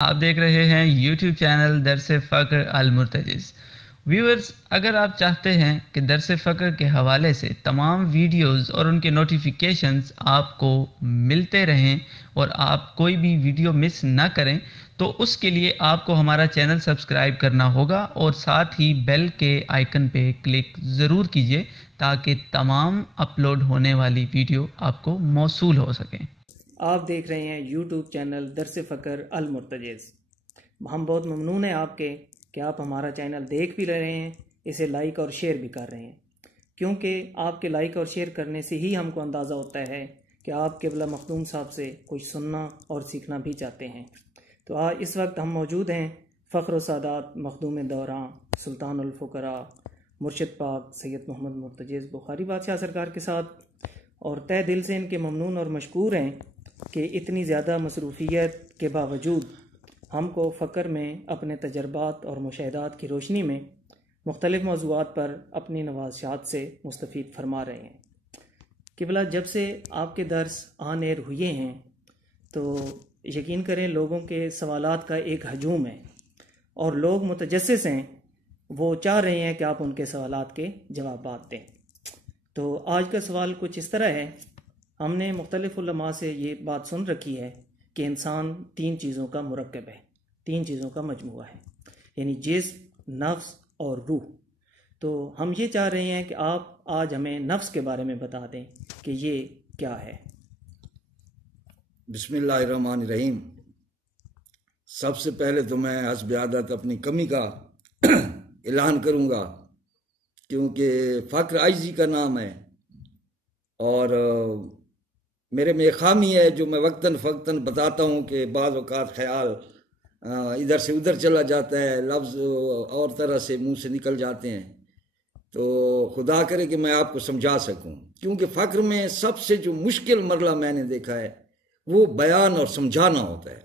آپ دیکھ رہے ہیں یوٹیوب چینل درس فقر المرتجز۔ ویورز، اگر آپ چاہتے ہیں کہ درس فقر کے حوالے سے تمام ویڈیوز اور ان کے نوٹیفیکیشنز آپ کو ملتے رہیں اور آپ کوئی بھی ویڈیو مس نہ کریں تو اس کے لیے آپ کو ہمارا چینل سبسکرائب کرنا ہوگا اور ساتھ ہی بیل کے آئیکن پہ کلک ضرور کیجئے تاکہ تمام اپلوڈ ہونے والی ویڈیو آپ کو موصول ہو سکیں۔ آپ دیکھ رہے ہیں یوٹیوب چینل درس فقر المرتجز۔ ہم بہت ممنون ہیں آپ کے کہ آپ ہمارا چینل دیکھ بھی رہے ہیں، اسے لائک اور شیئر بھی کر رہے ہیں، کیونکہ آپ کے لائک اور شیئر کرنے سے ہی ہم کو اندازہ ہوتا ہے کہ آپ قبلہ مخدوم صاحب سے کچھ سننا اور سیکھنا بھی چاہتے ہیں۔ تو اس وقت ہم موجود ہیں فخر و سادات مخدوم دوراں سلطان الفقراء مرشد پاک سید محمد مرتجز بخاری بادشاہ سرکار کے ساتھ، اور تہ دل سے ان کے ممنون اور مشکور ہیں کہ اتنی زیادہ مصروفیت کے باوجود ہم کو فقر میں اپنے تجربات اور مشاہدات کی روشنی میں مختلف موضوعات پر اپنی نوازشات سے مستفید فرما رہے ہیں۔ قبلہ جب سے آپ کے درس آن ایئر ہوئے ہیں تو یقین کریں لوگوں کے سوالات کا ایک ہجوم ہے اور لوگ متجسس ہیں، وہ چاہ رہے ہیں کہ آپ ان کے سوالات کے جوابات دیں۔ تو آج کا سوال کچھ اس طرح ہے، ہم نے مختلف علماء سے یہ بات سن رکھی ہے کہ انسان 3 چیزوں کا مرکب ہے، 3 چیزوں کا مجموعہ ہے، یعنی جسم، نفس اور روح۔ تو ہم یہ چاہ رہے ہیں کہ آپ آج ہمیں نفس کے بارے میں بتا دیں کہ یہ کیا ہے۔ بسم اللہ الرحمن الرحیم۔ سب سے پہلے تو میں حسب عادت اپنی کمی کا اعلان کروں گا، کیونکہ فقر عاجزی کا نام ہے اور میرے میں خامی ہے جو میں وقتاً فوقتاً بتاتا ہوں کہ بعض اوقات خیال ادھر سے ادھر چلا جاتا ہے، لفظ اور طرح سے منہ سے نکل جاتے ہیں، تو خدا کرے کہ میں آپ کو سمجھا سکوں، کیونکہ فقر میں سب سے جو مشکل مرحلہ میں نے دیکھا ہے وہ بیان اور سمجھانا ہوتا ہے۔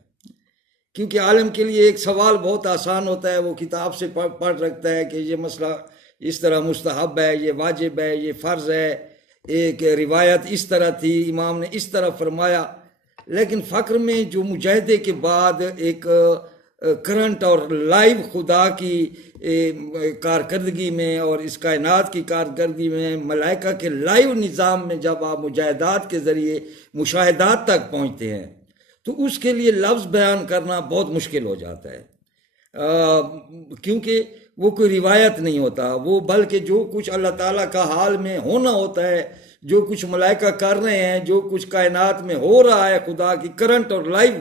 کیونکہ عالم کے لیے ایک سوال بہت آسان ہوتا ہے، وہ کتاب سے پڑھ رکھتا ہے کہ یہ مسئلہ اس طرح مستحب ہے، یہ واجب ہے، یہ فرض ہے، ایک روایت اس طرح تھی، امام نے اس طرح فرمایا۔ لیکن فقر میں جو مجاہدے کے بعد ایک کرنٹ اور لائیو خدا کی کارکردگی میں اور اس کائنات کی کارکردگی میں ملائکہ کے لائیو نظام میں جب آپ مجاہدات کے ذریعے مشاہدات تک پہنچتے ہیں تو اس کے لیے لفظ بیان کرنا بہت مشکل ہو جاتا ہے، کیونکہ وہ کوئی روایت نہیں ہوتا، وہ بلکہ جو کچھ اللہ تعالیٰ کا حال میں ہونا ہوتا ہے، جو کچھ ملائکہ کر رہے ہیں، جو کچھ کائنات میں ہو رہا ہے، خدا کی کرنٹ اور لائیو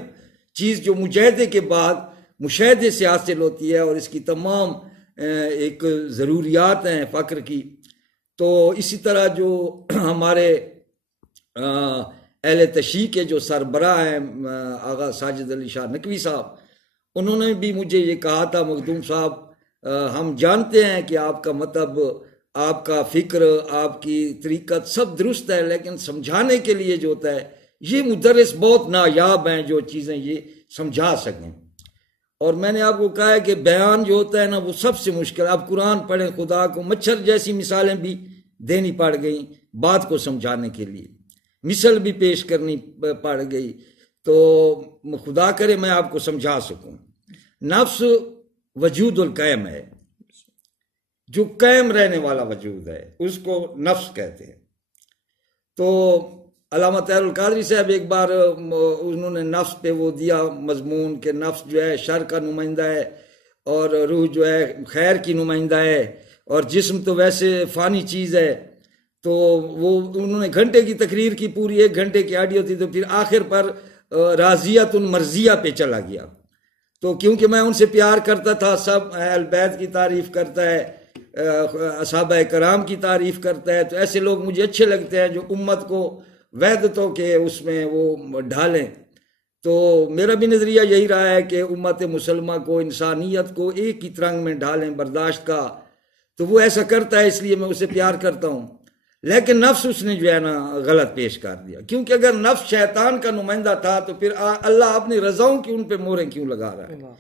چیز جو مجاہدے کے بعد مشاہدے سے حاصل ہوتی ہے، اور اس کی تمام ایک ضروریات ہیں فقر کی۔ تو اسی طرح جو ہمارے اہل تشیع کے جو سربراہ ہیں آغا ساجد علی شاہ نقوی صاحب، انہوں نے بھی مجھے یہ کہا تھا، مخدوم صاحب ہم جانتے ہیں کہ آپ کا مطلب، آپ کا فکر، آپ کی طریقت سب درست ہے، لیکن سمجھانے کے لیے جو ہوتا ہے یہ مدرس بہت نایاب ہیں جو چیزیں یہ سمجھا سکیں۔ اور میں نے آپ کو کہا ہے کہ بیان جو ہوتا ہے نا وہ سب سے مشکل۔ اب قرآن پڑھیں، خدا کو مچھر جیسی مثالیں بھی دینی پڑ گئیں بات کو سمجھانے کے لیے، مثل بھی پیش کرنی پڑ گئی، تو خدا کرے میں آپ کو سمجھا سکوں۔ نفس وجود القائم ہے، جو قائم رہنے والا وجود ہے اس کو نفس کہتے ہیں۔ تو علامہ طاہر القادری صاحب ایک بار انہوں نے نفس پہ وہ دیا مضمون کہ نفس جو ہے شر کا نمائندہ ہے اور روح جو ہے خیر کی نمائندہ ہے، اور جسم تو ویسے فانی چیز ہے۔ تو وہ انہوں نے گھنٹے کی تقریر کی، پوری 1 گھنٹے کی آڈیو تھی، تو پھر آخر پر راضیت مرضیہ پہ چلا گیا۔ تو کیونکہ میں ان سے پیار کرتا تھا، سب اہل بیت کی تعریف کرتا ہے، اصحابہ کرام کی تعریف کرتا ہے، تو ایسے لوگ مجھے اچھے لگتے ہیں جو امت کو وحدتوں کے اس میں وہ ڈھالیں۔ تو میرا بھی نظریہ یہی رہا ہے کہ امت مسلمہ کو، انسانیت کو ایک ہی ترنگ میں ڈھالیں برداشت کا، تو وہ ایسا کرتا ہے، اس لیے میں اسے پیار کرتا ہوں۔ لیکن نفس اس نے جو ہے نا غلط پیش کر دیا، کیونکہ اگر نفس شیطان کا نمائندہ تھا تو پھر اللہ اپنی رضاؤں کی ان پہ موریں کیوں لگا رہا ہے؟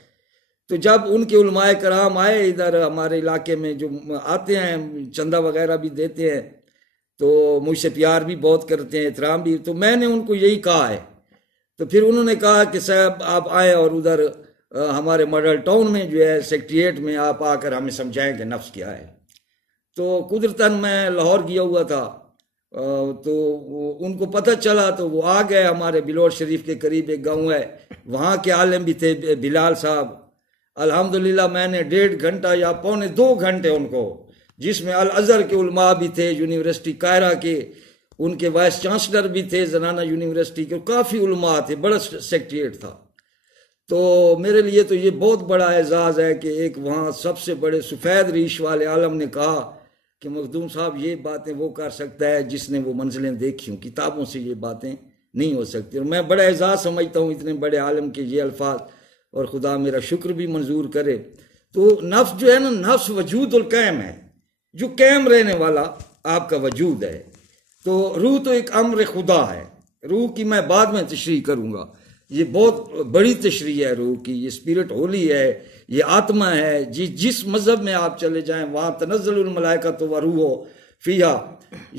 تو جب ان کے علماء کرام آئے ادھر ہمارے علاقے میں، جو آتے ہیں چندہ وغیرہ بھی دیتے ہیں، تو مجھ سے پیار بھی بہت کرتے ہیں، احترام بھی، تو میں نے ان کو یہی کہا ہے۔ تو پھر انہوں نے کہا کہ صاحب آپ آئیں اور ادھر ہمارے ماڈل ٹاؤن میں جو ہے سیکٹریٹ میں آپ آ کر ہمیں سمجھائیں کہ نفس کیا ہے۔ تو قدرتاً میں لاہور گیا ہوا تھا، تو ان کو پتہ چلا تو وہ آ گئے، ہمارے بلوچ شریف کے قریب ایک گاؤں ہے، وہاں کے عالم بھی تھے بلال صاحب۔ الحمدللہ میں نے 1.5 گھنٹہ یا پونے 2 گھنٹے ان کو، جس میں الازہر کے علماء بھی تھے، یونیورسٹی قاہرہ کے ان کے وائس چانسلر بھی تھے، زنانہ یونیورسٹی کے، کافی علماء تھے، بڑا سیکٹریٹ تھا۔ تو میرے لیے تو یہ بہت بڑا اعزاز ہے کہ ایک وہاں سب سے بڑے سفید ریش والے عالم نے کہا کہ مخدوم صاحب یہ باتیں وہ کر سکتا ہے جس نے وہ منزلیں دیکھی ہوں، کتابوں سے یہ باتیں نہیں ہو سکتی۔ اور میں بڑا اعزاز سمجھتا ہوں اتنے بڑے عالم کے یہ الفاظ، اور خدا میرا شکر بھی منظور کرے۔ تو نفس جو ہے نا، نفس وجود القائم ہے، جو قائم رہنے والا آپ کا وجود ہے۔ تو روح تو ایک امر خدا ہے، روح کی میں بعد میں تشریح کروں گا، یہ بہت بڑی تشریح ہے روح کی، یہ اسپرٹ ہولی ہے، یہ آتما ہے۔ جس مذہب میں آپ چلے جائیں وہاں تنزل الملائکۃ والروح فیہا،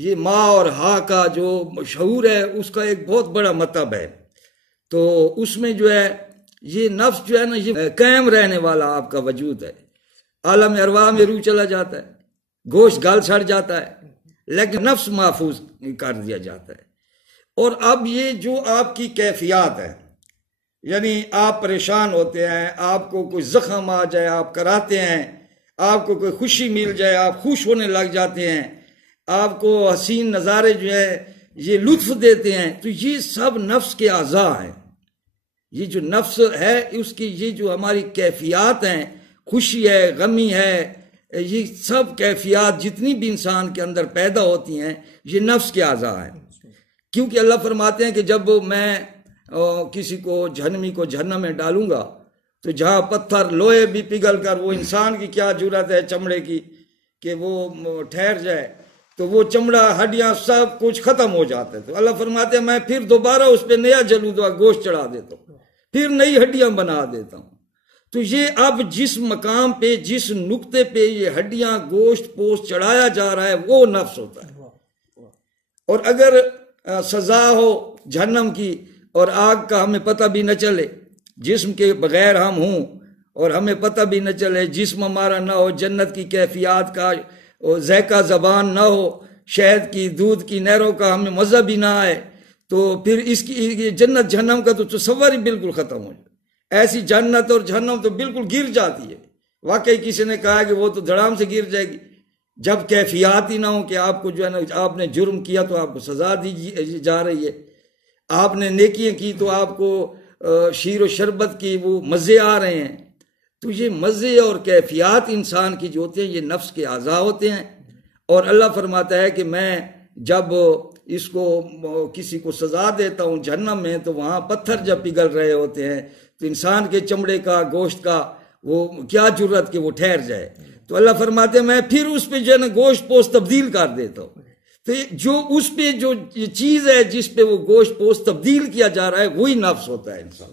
یہ ماں اور ہا کا جو شعور ہے اس کا ایک بہت بڑا مطلب ہے۔ تو اس میں جو ہے یہ نفس جو ہے نا، یہ قائم رہنے والا آپ کا وجود ہے۔ عالم ارواح میں روح چلا جاتا ہے، گوشت گل سڑ جاتا ہے، لیکن نفس محفوظ کر دیا جاتا ہے۔ اور اب یہ جو آپ کی کیفیات ہے، یعنی آپ پریشان ہوتے ہیں، آپ کو کوئی زخم آ جائے آپ کراتے ہیں، آپ کو کوئی خوشی مل جائے آپ خوش ہونے لگ جاتے ہیں، آپ کو حسین نظارے جو ہے یہ لطف دیتے ہیں، تو یہ سب نفس کے اعضاء ہیں۔ یہ جو نفس ہے اس کی یہ جو ہماری کیفیات ہیں، خوشی ہے، غمی ہے، یہ سب کیفیات جتنی بھی انسان کے اندر پیدا ہوتی ہیں یہ نفس کے اعضاء ہیں۔ کیونکہ اللہ فرماتے ہیں کہ جب میں کسی کو جہنمی کو جہنم میں ڈالوں گا تو جہاں پتھر لوہے بھی پگھل کر، وہ انسان کی کیا جرات ہے چمڑے کی کہ وہ ٹھہر جائے، تو وہ چمڑا ہڈیاں سب کچھ ختم ہو جاتا ہے۔ تو اللہ فرماتے ہیں میں پھر دوبارہ اس پہ نیا جلودہ گوشت چڑھا دیتا ہوں، پھر نئی ہڈیاں بنا دیتا ہوں۔ تو یہ اب جس مقام پہ، جس نقطے پہ یہ ہڈیاں گوشت پوست چڑھایا جا رہا ہے وہ نفس ہوتا ہے۔ اور اگر سزا ہو جہنم کی اور آگ کا ہمیں پتہ بھی نہ چلے، جسم کے بغیر ہم ہوں اور ہمیں پتہ بھی نہ چلے، جسم ہمارا نہ ہو، جنت کی کیفیات کا ذائقہ زبان نہ ہو، شہد کی دودھ کی نہروں کا ہمیں مزہ بھی نہ آئے، تو پھر اس کی جنت جہنم کا تو تصور ہی بالکل ختم ہو جائے۔ ایسی جنت اور جہنم تو بالکل گر جاتی ہے، واقعی کسی نے کہا کہ وہ تو دھڑام سے گر جائے گی، جب کیفیات ہی نہ ہو کہ آپ کو جو ہے نا، آپ نے جرم کیا تو آپ کو سزا دی جا رہی ہے، آپ نے نیکیاں کی تو آپ کو شیر و شربت کی وہ مزے آ رہے ہیں۔ تو یہ مزے اور کیفیات انسان کی جو ہوتے ہیں یہ نفس کے اعضاء ہوتے ہیں۔ اور اللہ فرماتا ہے کہ میں جب اس کو کسی کو سزا دیتا ہوں جہنم میں تو وہاں پتھر جب پگھل رہے ہوتے ہیں تو انسان کے چمڑے کا گوشت کا وہ کیا جرت کہ وہ ٹھہر جائے۔ تو اللہ فرماتے ہیں میں پھر اس پہ جو ہے نا گوشت پوست تبدیل کر دیتا ہوں۔ تو جو اس پہ جو چیز ہے جس پہ وہ گوشت پوست تبدیل کیا جا رہا ہے وہی نفس ہوتا ہے انسان۔